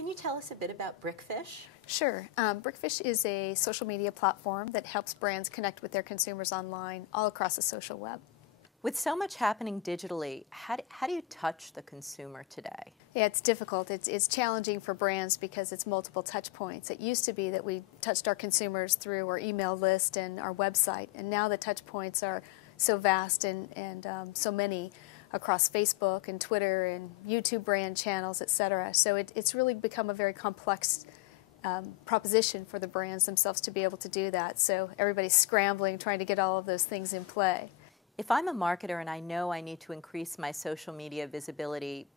Can you tell us a bit about Brickfish? Sure. Brickfish is a social media platform that helps brands connect with their consumers online all across the social web. With so much happening digitally, how do you touch the consumer today? Yeah, it's difficult. It's challenging for brands because it's multiple touch points. It used to be that we touched our consumers through our email list and our website, and now the touch points are so vast and so many across Facebook and Twitter and YouTube brand channels, etc. So it's really become a very complex proposition for the brands themselves to be able to do that. So everybody's scrambling, trying to get all of those things in play. If I'm a marketer and I know I need to increase my social media visibility,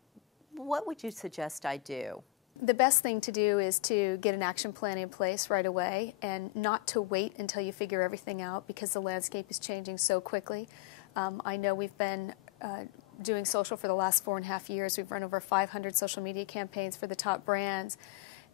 what would you suggest I do? The best thing to do is to get an action plan in place right away and not to wait until you figure everything out because the landscape is changing so quickly. I know we've been doing social for the last 4.5 years. We've run over 500 social media campaigns for the top brands.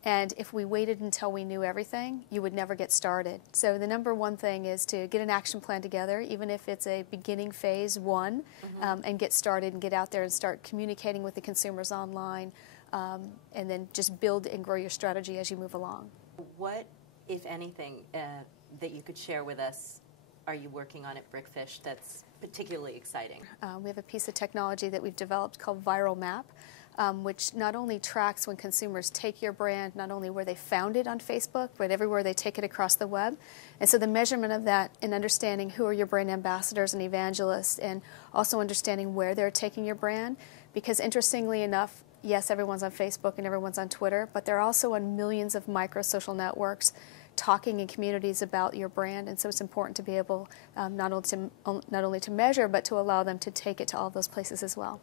And if we waited until we knew everything, you would never get started. So the number one thing is to get an action plan together, even if it's a beginning phase one, and get started and get out there and start communicating with the consumers online, and then just build and grow your strategy as you move along. What, if anything, that you could share with us are you working on at Brickfish that's particularly exciting? We have a piece of technology that we've developed called Viral Map, which not only tracks when consumers take your brand, not only where they found it on Facebook, but everywhere they take it across the web. And so the measurement of that and understanding who are your brand ambassadors and evangelists, and also understanding where they're taking your brand, because interestingly enough, yes, everyone's on Facebook and everyone's on Twitter, but they're also on millions of micro social networks talking in communities about your brand, and so it's important to be able not only to measure, but to allow them to take it to all those places as well.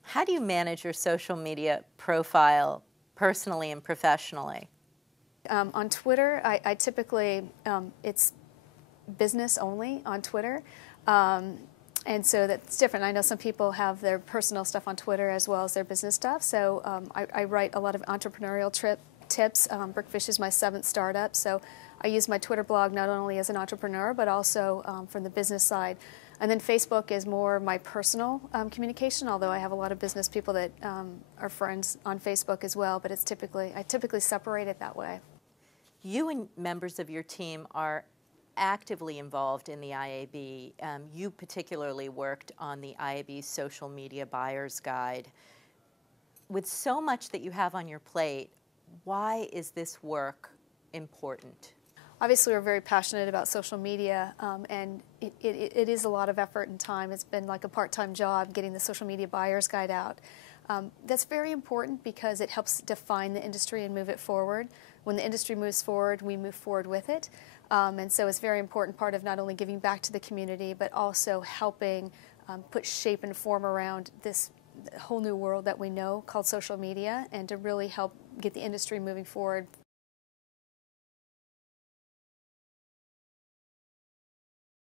How do you manage your social media profile personally and professionally? On Twitter, I typically, it's business only on Twitter. And so that's different. I know some people have their personal stuff on Twitter as well as their business stuff. So I write a lot of entrepreneurial tips. Brickfish is my 7th startup. So I use my Twitter blog not only as an entrepreneur, but also from the business side. And then Facebook is more my personal communication, although I have a lot of business people that are friends on Facebook as well, but I typically separate it that way. You and members of your team are actively involved in the IAB. You particularly worked on the IAB Social Media Buyer's Guide. With so much that you have on your plate, why is this work important? Obviously, we're very passionate about social media, and it is a lot of effort and time. It's been like a part-time job getting the Social Media Buyer's Guide out. That's very important because it helps define the industry and move it forward. When the industry moves forward, we move forward with it. And so it's a very important part of not only giving back to the community, but also helping put shape and form around this whole new world that we know called social media, and to really help get the industry moving forward